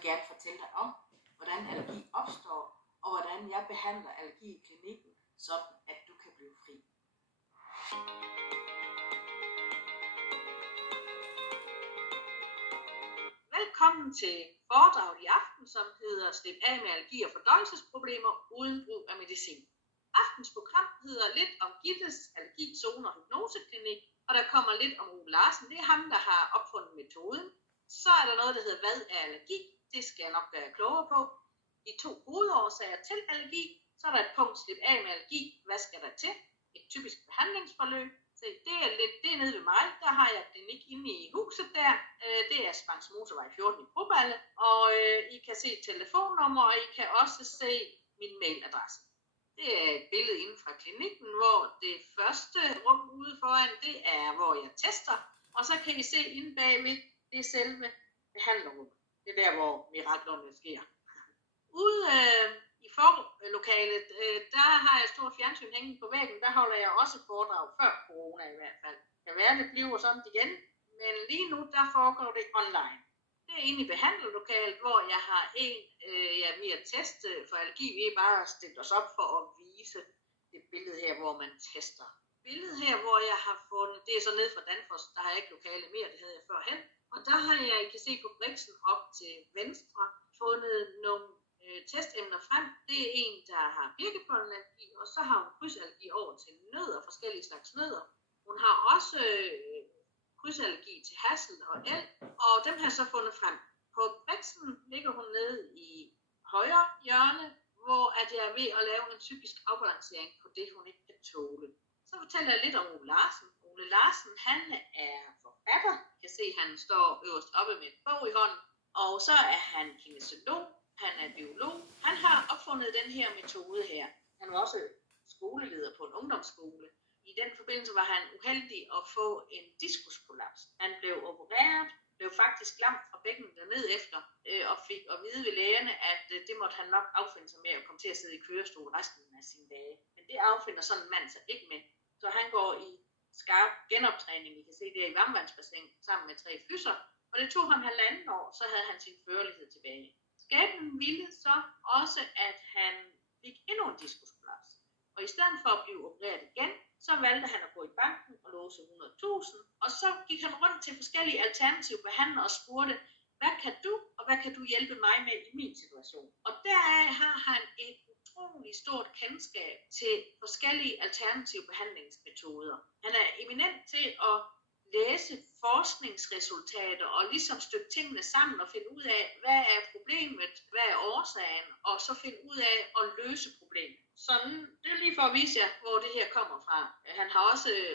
vil gerne fortælle dig om, hvordan allergi opstår, og hvordan jeg behandler allergi i klinikken, sådan at du kan blive fri. Velkommen til foredraget i aften, som hedder Slip af med allergi og fordøjelsesproblemer uden brug af medicin. Aftens program hedder lidt om Gittes allergi, zone og hypnoseklinik, og der kommer lidt om Ole Larsen. Det er ham, der har opfundet metoden. Så er der noget, der hedder, hvad er allergi? Det skal jeg nok gøre klogere på. De 2 hovedårsager til allergi. Så er der et punkt, slip af med allergi. Hvad skal der til? Et typisk behandlingsforløb. Så det er nede ved mig. Der har jeg klinik inde i huset der. Det er Spangs Motorvej 14 i Broballe. Og I kan se telefonnummer, og I kan også se min mailadresse. Det er et billede inden fra klinikken, hvor det første rum ude foran, det er, hvor jeg tester. Og så kan I se inde bagved, det er selve behandlerrummet. Det er der, hvor miraklerne sker. Ude i forlokalet, der har jeg et stort fjernsyn hængende på væggen. Der holder jeg også foredrag før corona i hvert fald. Det kan være, det bliver sådan igen, men lige nu, der foregår det online. Det er inde i behandlerlokalet, hvor jeg har jeg er ved at teste for allergi. Vi er bare stillet os op for at vise det billede her, hvor man tester. Billedet her, hvor jeg har fundet, det er så ned fra Danfoss, der har jeg ikke lokale mere, det havde jeg førhen. Og der har jeg, I kan se på briksen op til venstre, fundet nogle testemner frem. Det er en, der har birkepollenallergi, og så har hun krydsallergi over til nødder, forskellige slags nødder. Hun har også krydsallergi til hassel og el, og dem har jeg så fundet frem. På briksen ligger hun nede i højre hjørne, hvor at jeg er ved at lave en psykisk afbalancering på det, hun ikke kan tåle. Så fortæller jeg lidt om Ole Larsen. Ole Larsen, han er forfatter. Jeg kan se, at han står øverst oppe med et bog i hånden. Og så er han kinesiolog. Han er biolog. Han har opfundet den her metode her. Han var også skoleleder på en ungdomsskole. I den forbindelse var han uheldig at få en diskusprolaps. Han blev opereret, blev faktisk lam fra bækkenet dernede efter, og fik at vide ved lægerne, at det måtte han nok affinde sig med at komme til at sidde i kørestol resten af sine dage. Men det affinder sådan en mand sig ikke med. Så han går i skarp genoptræning, I kan se det i varmvandsbassin, sammen med 3 fysser. Og det tog ham 1,5 år, så havde han sin førlighed tilbage. Skæbnen ville så også, at han fik endnu en diskusprolaps. Og i stedet for at blive opereret igen, så valgte han at gå i banken og låse 100.000. Og så gik han rundt til forskellige alternative behandlere og spurgte, hvad kan du, og hvad kan du hjælpe mig med i min situation? Og deraf har han et utroligt stort kendskab til forskellige alternative behandlingsmetoder. Han er eminent til at læse forskningsresultater og ligesom stykke tingene sammen og finde ud af, hvad er problemet, hvad er årsagen, og så finde ud af at løse problemet. Sådan, det er lige for at vise jer, hvor det her kommer fra.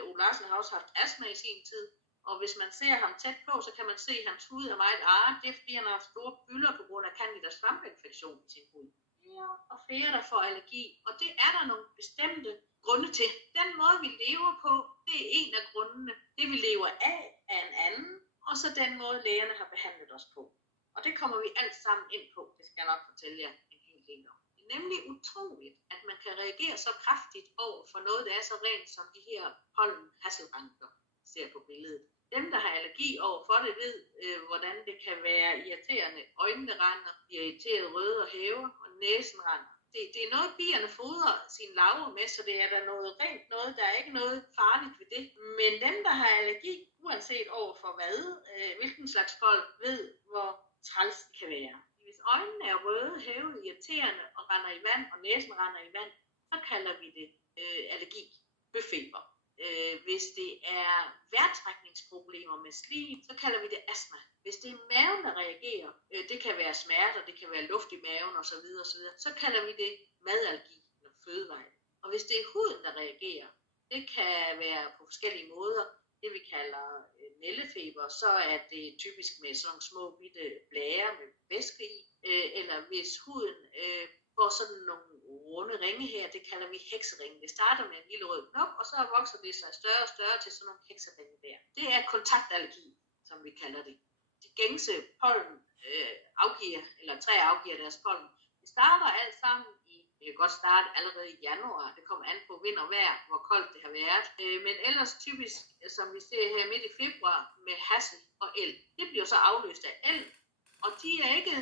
Ole Larsen har også haft astma i sin tid, og hvis man ser ham tæt på, så kan man se, at hans hud er meget arret. Det er fordi, han har haft store bylder på grund af Candida svampinfektion i sin hud. Og flere, der får allergi, og det er der nogle bestemte grunde til. Den måde, vi lever på, det er en af grundene. Det, vi lever af, er en anden, og så den måde, lægerne har behandlet os på. Og det kommer vi alt sammen ind på. Det skal jeg nok fortælle jer en hel del om. Det er nemlig utroligt, at man kan reagere så kraftigt over for noget, der er så rent som de her pollen-hasselranker, ser på billedet. Dem, der har allergi over for det, ved, hvordan det kan være irriterende. Øjnene render, irriterede røde og hæver, og næsen render. Det er noget, bierne fodrer sine larver med, så det er der noget rent noget. Der er ikke noget farligt ved det. Men dem, der har allergi, uanset over for hvad, hvilken slags folk, ved, hvor træls det kan være. Hvis øjnene er røde, hævede, irriterende og render i vand, og næsen render i vand, så kalder vi det allergi, bøffeber. Hvis det er vejrtrækningsproblemer med slim, så kalder vi det astma. Hvis det er maven, der reagerer, det kan være smerter, det kan være luft i maven osv., så kalder vi det madallergi eller fødevej. Og hvis det er huden, der reagerer, det kan være på forskellige måder. Det vi kalder nældefeber, så er det typisk med sådan små bitte blærer med væske i. Eller hvis huden får sådan nogle runde ringe her, det kalder vi hekseringe. Det starter med en lille rød knop, og så vokser det sig større og større til sådan nogle hekseringe der. Det er kontaktallergi, som vi kalder det. De gængse pollen afgiver, eller træer afgiver deres pollen. Det starter alt sammen det kan godt starte allerede i januar. Det kommer an på vind og vejr, hvor koldt det har været. Men ellers typisk, som vi ser her midt i februar, med hassel og el. Det bliver så afløst af el. Og de er ikke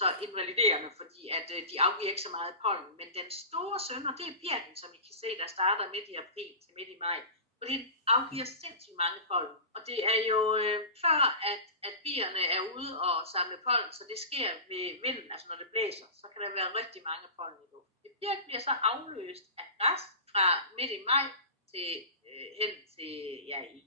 så invaliderende, fordi at de afgiver ikke så meget pollen. Men den store synder, det er birken, som I kan se, der starter midt i april til midt i maj. Fordi den afgiver sindssygt mange pollen. Og det er jo før, at bierne er ude og samle pollen, så det sker ved vinden, altså når det blæser, så kan der være rigtig mange pollen i luften. Det birk bliver så afløst af græs fra midt i maj til hen til i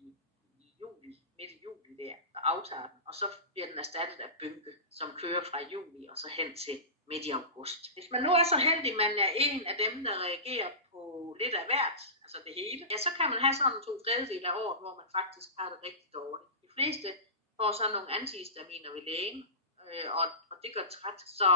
juli, midt i juli der, og aftager den. Og så bliver den erstattet af bynke, som kører fra juli og så hen til midt i august. Hvis man nu er så heldig, man er en af dem, der reagerer på lidt af hvert, altså det hele, ja, så kan man have sådan 2/3 af året, hvor man faktisk har det rigtig dårligt. De fleste får så nogle antihistaminer ved lægen, og det gør træt. Så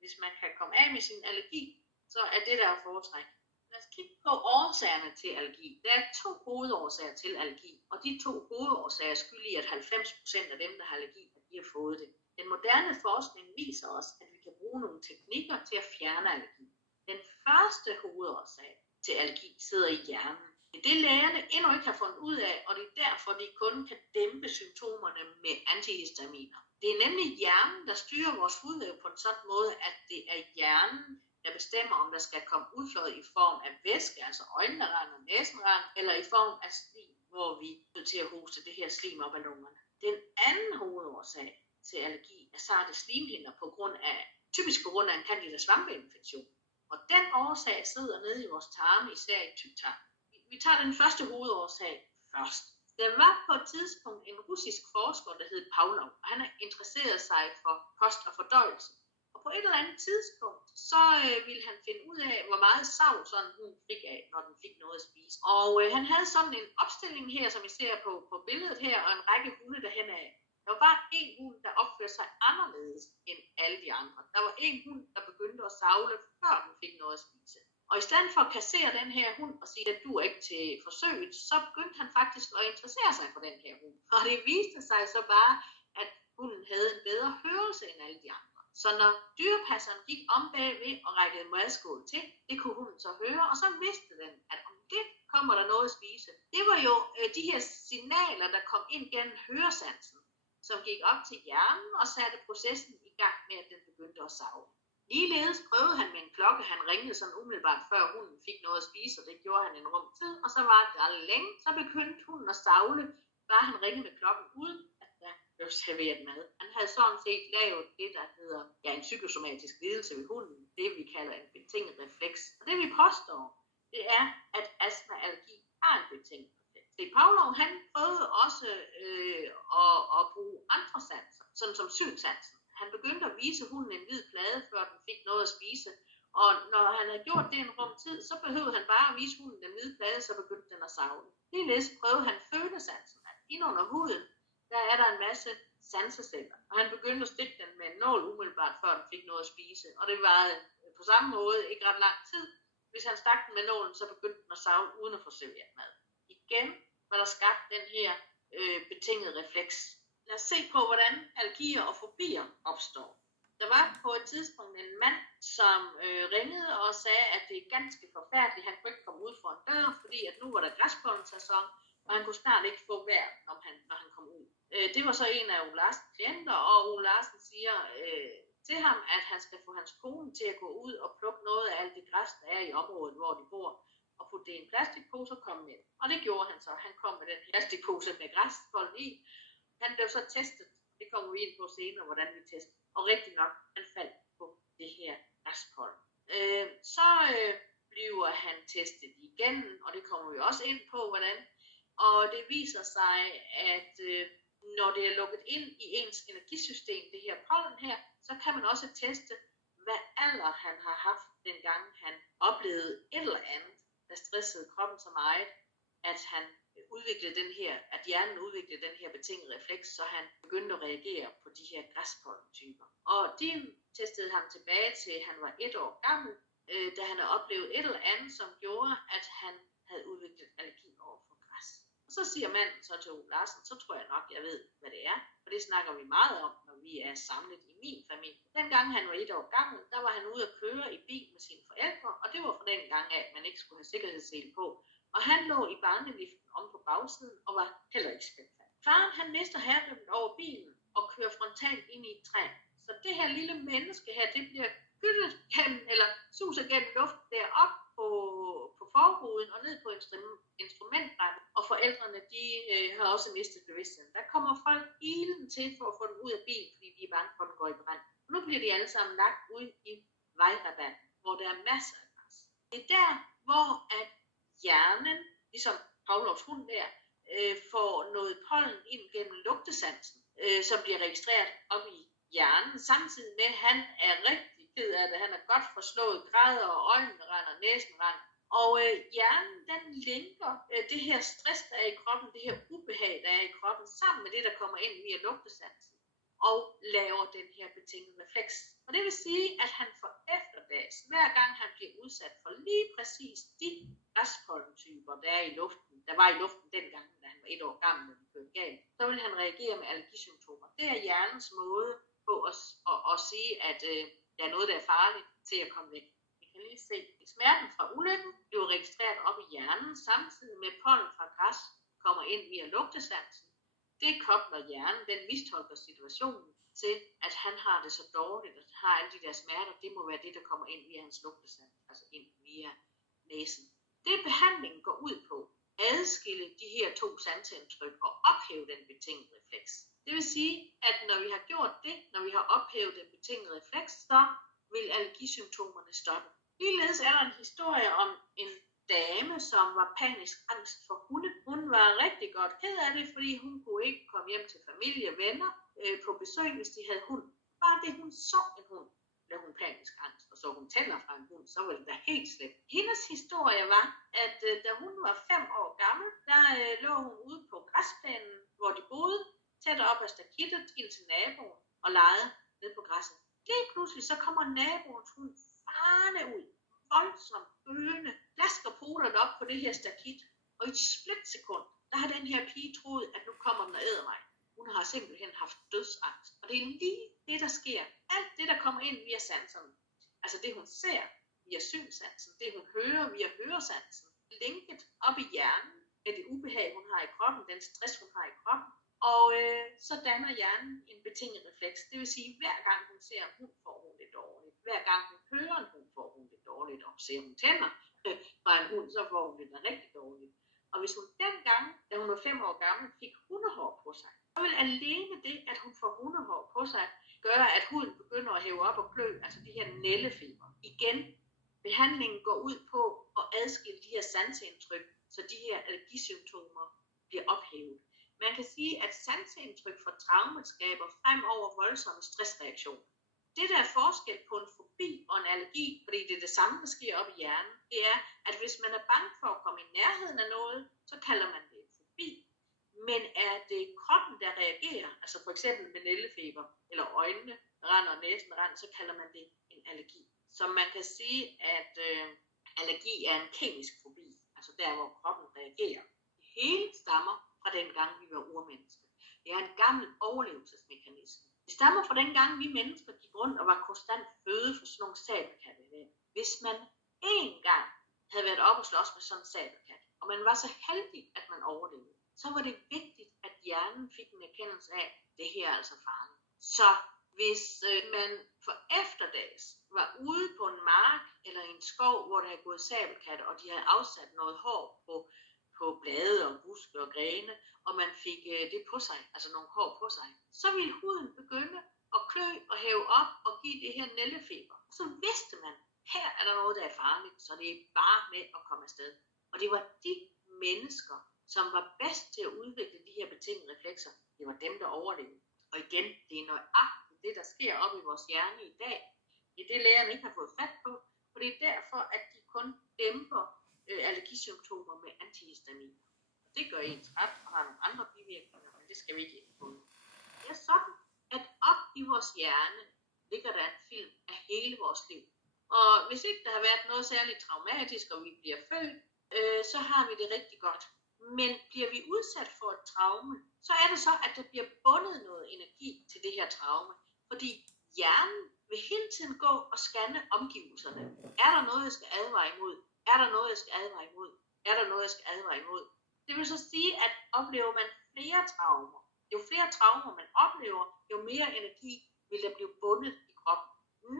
hvis man kan komme af med sin allergi, så er det der at foretrække. Lad os kigge på årsagerne til allergi. Der er 2 hovedårsager til allergi, og de 2 hovedårsager skyldes, at 90% af dem, der har allergi, de har fået det. Den moderne forskning viser os, at vi kan bruge nogle teknikker til at fjerne allergi. Den første hovedårsag til allergi sidder i hjernen. Det er det lægerne endnu ikke har fundet ud af, og det er derfor, de kun kan dæmpe symptomerne med antihistaminer. Det er nemlig hjernen, der styrer vores hudvæv på en sådan måde, at det er hjernen, der bestemmer, om der skal komme udflåd i form af væske, altså øjnene render og næsen render, eller i form af slim, hvor vi er nødt til at hoste det her slim op af lungerne. Den anden hovedårsag til allergi er sarte slimhinder typisk på grund af en candida svampeinfektion. Og den årsag sidder nede i vores tarme, især i tyktarmen. Vi tager den første hovedårsag først. Der var på et tidspunkt en russisk forsker, der hed Pavlov, og han interesserede sig for kost og fordøjelse. Og på et eller andet tidspunkt, så ville han finde ud af, hvor meget savl sådan hun fik af, når den fik noget at spise. Og han havde sådan en opstilling her, som I ser på billedet her, og en række hunde derhen af. Der var bare en hund, der opførte sig anderledes end alle de andre. Der var en hund, der begyndte at savle, før den fik noget at spise. Og i stedet for at kassere den her hund og sige, at du er ikke til forsøget, så begyndte han faktisk at interessere sig for den her hund. Og det viste sig så bare, at hunden havde en bedre hørelse end alle de andre. Så når dyrepasseren gik om bagved og rækkede madskål til, det kunne hunden så høre, og så vidste den, at om det kommer der noget at spise. Det var jo de her signaler, der kom ind gennem høresansen, som gik op til hjernen og satte processen i gang med, at den begyndte at savle. Ligeledes prøvede han med en klokke, han ringede sådan umiddelbart før hunden fik noget at spise, og det gjorde han en rum tid, og så var det aldrig længe, så begyndte hunden at savle, bare han ringede med klokken uden, at der blev serveret mad. Han havde sådan set lavet det, der hedder en psykosomatisk lidelse ved hunden, det vi kalder en betinget refleks. Og det vi påstår, det er, at astma-allergi har en betinget refleks. Det Pavlov, han prøvede også at bruge andre sanser, sådan som synsansen. Han begyndte at vise hunden en hvid plade, før den fik noget at spise. Og når han havde gjort det en rum tid, så behøvede han bare at vise hunden den hvide plade, så begyndte den at savle. Ligeledes prøvede han følesansen. Ind under huden, der er der en masse sanseceller. Og han begyndte at stikke den med en nål umiddelbart, før den fik noget at spise. Og det var på samme måde ikke ret lang tid. Hvis han stak den med nålen, så begyndte den at savle uden at få serveret mad. Igen var der skabt den her betingede refleks. Lad os se på, hvordan allergier og fobier opstår. Der var på et tidspunkt en mand, som ringede og sagde, at det er ganske forfærdeligt. Han kunne ikke komme ud for en dør, fordi at nu var der græspollensæson, og han kunne snart ikke få vejr, når han kom ud. Det var så en af Ole Larsens klienter, og Ole Larsen siger til ham, at han skal få hans kone til at gå ud og plukke noget af alt det græs, der er i området, hvor de bor, og putte det i en plastikpose og komme med. Og det gjorde han så. Han kom med den plastikpose med græspollen i. Han blev så testet. Det kommer vi ind på senere, hvordan vi tester. Og rigtig nok, han faldt på det her græspollen. Så bliver han testet igen, og det kommer vi også ind på, hvordan. Og det viser sig, at når det er lukket ind i ens energisystem, det her pollen her, så kan man også teste, hvad alder han har haft, dengang han oplevede et eller andet, der stressede kroppen så meget, at han at hjernen udviklede den her betingede refleks, så han begyndte at reagere på de her græspollentyper. Og de testede ham tilbage til, at han var 1 år gammel, da han havde oplevet et eller andet, som gjorde, at han havde udviklet allergi over for græs. Og så siger manden så til Ole Larsen, så tror jeg nok, jeg ved, hvad det er. For det snakker vi meget om, når vi er samlet i min familie. Dengang han var 1 år gammel, der var han ude at køre i bil med sine forældre, og det var fra den gang af, at man ikke skulle have sikkerhedssele på. Og han lå i barneliften om på bagsiden og var heller ikke spændt. Faren han mister herredømmet over bilen og kører frontalt ind i et træ. Så det her lille menneske her, det bliver kyttet gennem, eller suser gennem luften derop på forruden og ned på instrumentbrættet, og forældrene, de har også mistet bevidstheden. Der kommer folk ilen til for at få den ud af bilen, fordi de er bange for, at den går i brand. Og nu bliver de alle sammen lagt ud i vejrabatten, hvor der er masser af græs. Det er der, hvor at hjernen, ligesom Pavlovs hund der, får noget pollen ind gennem lugtesansen, som bliver registreret op i hjernen, samtidig med, at han er rigtig ked af det. Han er godt forslået, græder, og øjnene render, næsen render. Og hjernen, den linker det her stress, der er i kroppen, det her ubehag, der er i kroppen, sammen med det, der kommer ind via lugtesansen, og laver den her betingede refleks. Og det vil sige, at han får efterdags, hver gang han bliver udsat for lige præcis de græspollentyper, der var i luften dengang, da han var 1 år gammel, når de kørte galt, så vil han reagere med allergisymptomer. Det er hjernens måde på at sige, at der er noget, der er farligt til at komme væk. Vi kan lige se, at smerten fra ulykken bliver registreret op i hjernen, samtidig med pollen fra græs kommer ind via lugtesansen. Det kobler hjernen, den mistolker situationen til, at han har det så dårligt, at han har alle de der smerter. Det må være det, der kommer ind via hans lugtesans, altså ind via næsen. Det behandlingen går ud på, adskille de her 2 sanseindtryk og ophæve den betingede refleks. Det vil sige, at når vi har gjort det, når vi har ophævet den betingede refleks, så vil allergisymptomerne stoppe. Ligeledes er der en historie om en dame, som var panisk angst for hunde. Hun var rigtig godt ked af det, fordi hun kunne ikke komme hjem til familie og venner på besøg, hvis de havde hund. Bare det, hun så en hund, blev hun panisk angst, og så hun tænder fra en hund, så var det da helt slemt. Hendes historie var, at da hun var 5 år gammel, der lå hun ude på græsplænen, hvor de boede, tæt op ad stakittet ind til naboen og legede ned på græsset. Lige pludselig så kommer naboens hund farne ud, voldsomt bøgende, lasker poterne op på det her stakit, og i et splitsekund, der har den her pige troet, at nu kommer den og æder mig. Hun har simpelthen haft dødsangst, og det er lige det, der sker. Alt det, der kommer ind via sanserne, altså det hun ser via synsansen, det hun hører via høresansen, linket op i hjernen med det ubehag, hun har i kroppen, den stress, hun har i kroppen, og så danner hjernen en betinget refleks. Det vil sige, at hver gang hun ser en hund, får hun det dårligt. Hver gang hun hører en hund, får hun det dårligt. Og ser hun tænder fra en hund, så får hun det rigtig dårligt. Og hvis hun dengang, da hun var 5 år gammel, fik hundehår på sig, så vil alene det, at hun får hundehår på sig, gøre, at huden begynder at hæve op og klø, altså de her nældefeber. Igen, behandlingen går ud på at adskille de her sanseindtryk, så de her allergisymptomer bliver ophævet. Man kan sige, at sanseindtryk for traumet skaber fremover voldsomme stressreaktioner. Det, der er forskel på en fobi og en allergi, fordi det er det samme, der sker op i hjernen, det er, at hvis man er bange for at komme i nærheden af noget, så kalder man det en fobi. Men er det kroppen, der reagerer, altså for eksempel med nældefeber, eller øjnene render og næsen render, så kalder man det en allergi. Så man kan sige, at allergi er en kemisk fobi, altså der, hvor kroppen reagerer. Det hele stammer fra den gang, vi var urmennesker. Det er en gammel overlevelsesmekanisme. Det stammer fra den gang, vi mennesker gik rundt og var konstant føde for sådan nogle sabelkatte. Hvis man én gang havde været oppe og slås med sådan en sabelkat, og man var så heldig, at man overlevede, så var det vigtigt, at hjernen fik en erkendelse af, at det her er altså farligt. Så hvis man for efterdags var ude på en mark eller en skov, hvor der havde gået sabelkatte, og de havde afsat noget hår på blade og buske og grene, og man fik det på sig, altså nogle hår på sig, så ville huden begynde at klø og hæve op og give det her nældefeber. Så vidste man, her er der noget, der er farligt, så det er bare med at komme afsted. Og det var de mennesker, som var bedst til at udvikle de her betingede reflekser. Det var dem, der overlevede. Og igen, det er nøjagtigt det, der sker op i vores hjerne i dag. Det er det, lægerne ikke har fået fat på, for det er derfor, at de kun dæmper allergisymptomer med antihistaminer. Det gør en træt og har nogle andre bivirkninger, men det skal vi ikke ind på. Det er sådan, at op i vores hjerne ligger der en film af hele vores liv. Og hvis ikke der har været noget særligt traumatisk, og vi bliver født, så har vi det rigtig godt. Men bliver vi udsat for et traume, så er det så, at der bliver bundet noget energi til det her traume. Fordi hjernen vil hele tiden gå og scanne omgivelserne. Er der noget, jeg skal advare imod? Er der noget, jeg skal advare imod? Er der noget, jeg skal advare imod? Det vil så sige, at oplever man flere traumer, Jo flere traumer man oplever, jo mere energi vil der blive bundet i kroppen.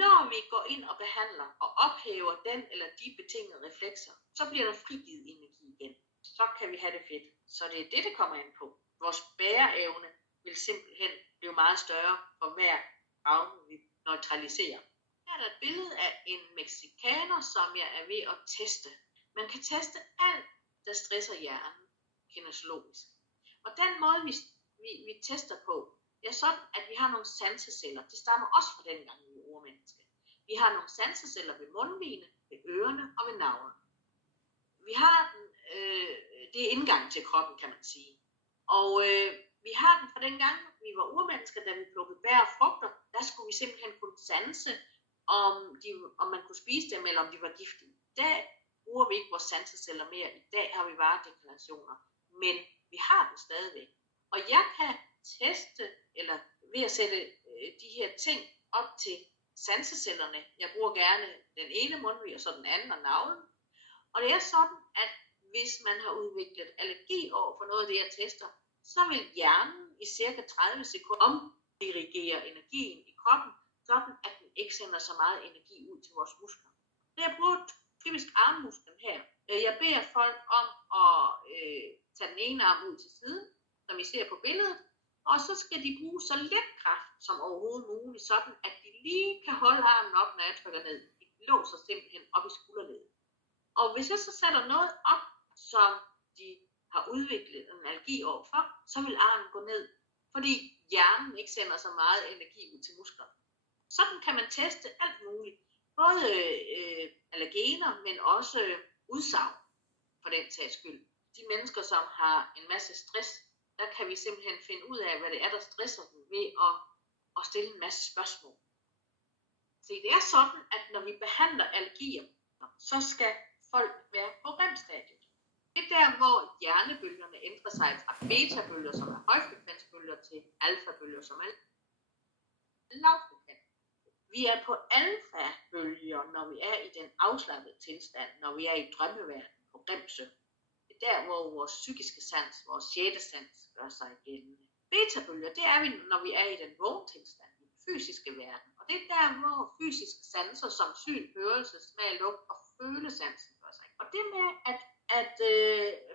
Når vi går ind og behandler og ophæver den eller de betingede reflekser, så bliver der frigivet energi igen. Så kan vi have det fedt. Så det er det, det kommer ind på. Vores bæreevne vil simpelthen blive meget større for hver traume, vi neutraliserer. Her er der et billede af en meksikaner, som jeg er ved at teste. Man kan teste alt, der stresser hjernen kinesiologisk. Og den måde, vi tester på, det er sådan, at vi har nogle sanseceller. Det stammer også fra dengang, vi var urmennesker. Vi har nogle sanseceller ved mundvigene, ved ørerne og ved navlen. Vi har den, det er indgangen til kroppen, kan man sige. Og vi har den fra dengang, vi var urmennesker, da vi plukkede bær og frugter. Der skulle vi simpelthen kunne sanse, om man kunne spise dem, eller om de var giftige. I dag bruger vi ikke vores sanseceller mere. I dag har vi varedeklarationer. Men vi har den stadigvæk. Og jeg kan teste, eller ved at sætte de her ting op til sansecellerne. Jeg bruger gerne den ene mundvig, og så den anden og navlen. Og det er sådan, at hvis man har udviklet allergi over for noget af det, jeg tester, så vil hjernen i cirka 30 sekunder omdirigere energien i kroppen, sådan at den ikke sender så meget energi ud til vores muskler. Det jeg bruger typisk armmusklen her. Jeg beder folk om at tage den ene arm ud til siden, som I ser på billedet, og så skal de bruge så lidt kraft som overhovedet muligt, sådan at de lige kan holde armen op, når jeg trykker ned. De låser simpelthen op i skulderledet. Og hvis jeg så sætter noget op, som de har udviklet en allergi overfor, så vil armen gå ned, fordi hjernen ikke sender så meget energi ud til musklerne. Sådan kan man teste alt muligt. Både allergener, men også udsagn for den sags skyld. De mennesker, som har en masse stress, der kan vi simpelthen finde ud af, hvad det er, der stresser dem ved at stille en masse spørgsmål. Så det er sådan, at når vi behandler allergier, så skal folk være på REM-stadiet. Det er der, hvor hjernebølgerne ændrer sig fra beta-bølger, som er højfrekvensbølger, til alfa-bølger, som er lavfrekvens. Vi er på alfa-bølger, når vi er i den afslappede tilstand, når vi er i drømmeverdenen på REM-søvn. Det er der, hvor vores psykiske sans, vores sjette sans gør sig gældende. Beta-bølger, det er vi, når vi er i den vågne tilstand, i den fysiske verden. Og det er der, hvor fysiske sanser som syn, hørelse, smag, lugt og følesansen gør sig. Og det med, at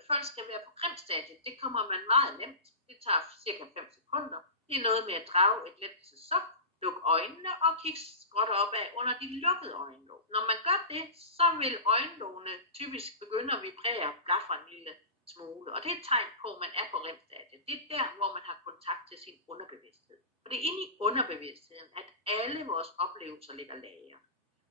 folk skal være på REM-stadiet, det kommer man meget nemt. Det tager cirka 5 sekunder. Det er noget med at drage et lettelsessuk, lukke øjnene og kigge skråt opad under de lukkede øjenlåg. Når man gør det, så vil øjenlågene typisk begynde at vibrere og blafre en lille smule. Og det er et tegn på, at man er på REM-stadiet. Det er der, hvor man har kontakt til sin underbevidsthed. Og det er inde i underbevidstheden, at alle vores oplevelser ligger lagret.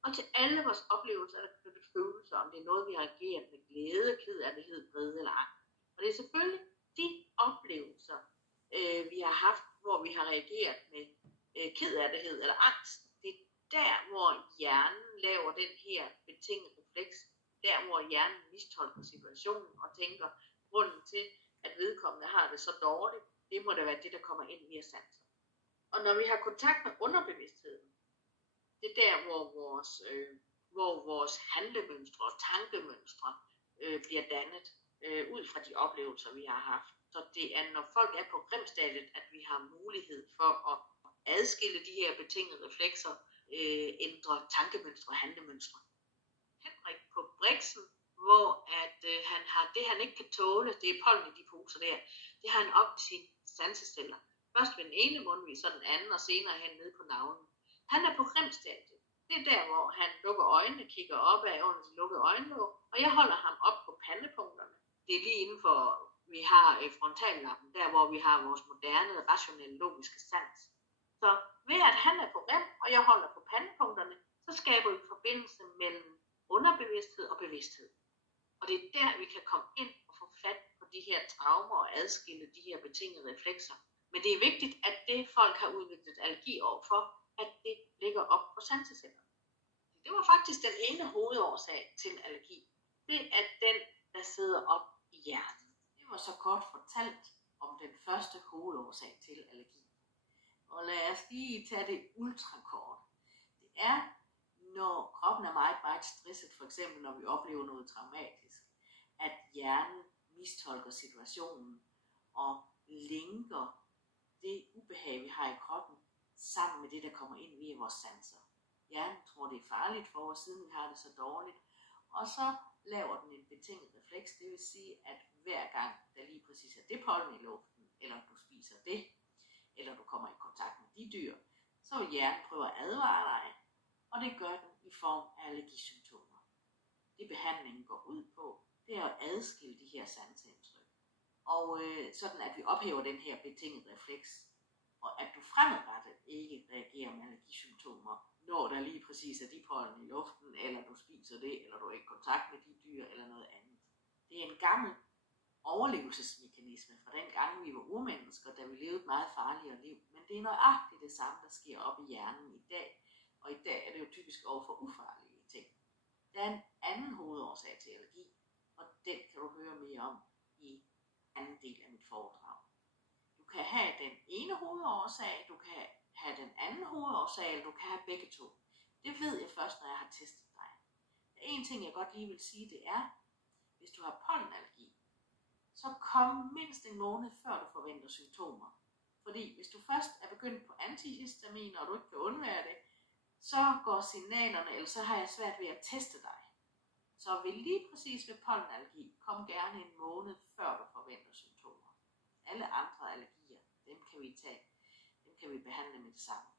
Og til alle vores oplevelser er der knyttet følelser, om det er noget, vi har reageret med glæde, kederlighed, vrede eller ej. Og det er selvfølgelig de oplevelser, vi har haft, hvor vi har reageret med kederlighed eller angst. Det er der, hvor hjernen laver den her betingede refleks. Der, hvor hjernen mistolker situationen og tænker, grunden til, at vedkommende har det så dårligt, det må da være det, der kommer ind via sanser. Og når vi har kontakt med underbevidstheden, det er der, hvor vores handlemønstre og tankemønstre bliver dannet ud fra de oplevelser, vi har haft. Så det er, når folk er på REM-stadiet, at vi har mulighed for at adskille de her betingede reflekser, ændre tankemønstre og handlemønstre. Henrik på Brixen, hvor han har det, han ikke kan tåle, det er pollen i de poser der, det har han op i sine sanseceller. Først ved den ene mundvig, så den anden, og senere hen nede på navlen. Han er på REM-stadiet. Det er der, hvor han lukker øjnene, kigger opad under de lukkede øjenlåg, og jeg holder ham op på pandepunkterne. Det er lige inden for, vi har frontallappen, der hvor vi har vores moderne, rationelle, logiske sans. Så ved at han er på REM, og jeg holder på pandepunkterne, så skaber vi forbindelse mellem underbevidsthed og bevidsthed. Og det er der, vi kan komme ind og få fat på de her traumer og adskille de her betingede reflekser. Men det er vigtigt, at det folk har udviklet allergi overfor, at det ligger op på sanseceller. Det var faktisk den ene hovedårsag til allergi. Det er den, der sidder op i hjernen. Det var så kort fortalt om den første hovedårsag til allergi. Og lad os lige tage det ultrakort. Det er, når kroppen er meget, meget stresset, for eksempel når vi oplever noget traumatisk, at hjernen mistolker situationen og linker det ubehag, vi har i kroppen, sammen med det, der kommer ind via vores sanser. Hjernen tror, det er farligt for os, siden vi har det så dårligt. Og så laver den en betinget refleks, det vil sige, at hver gang der lige præcis er det pollen i luften, eller du spiser det, eller du kommer i kontakt med de dyr, så vil hjernen prøve at advare dig, og det gør den i form af allergisymptomer. Det behandlingen går ud på, det er at adskille de her sanseindtryk. Og sådan at vi ophæver den her betingede refleks, og at du fremadrettet ikke reagerer med allergisymptomer, når der lige præcis er de pollen i luften, eller du spiser det, eller du er i kontakt med de dyr, eller noget andet. Det er en gammel overlevelsesmekanisme fra den gang, vi var urmennesker, da vi levede et meget farligere liv. Men det er nøjagtigt det samme, der sker op i hjernen i dag. Og i dag er det jo typisk over for ufarlige ting. Der er en anden hovedårsag til allergi, og den kan du høre mere om i anden del af mit foredrag. Du kan have den ene hovedårsag, du kan have den anden hovedårsag, eller du kan have begge to. Det ved jeg først, når jeg har testet dig. En ting, jeg godt lige vil sige, det er, hvis du har pollenallergi, så kom mindst en måned før du forventer symptomer. Fordi hvis du først er begyndt på antihistamin, og du ikke kan undvære det, så går signalerne, eller så har jeg svært ved at teste dig. Så vil lige præcis ved pollenallergi, kom gerne en måned før du forventer symptomer. Alle andre allergier, dem kan vi tage, dem kan vi behandle med det samme.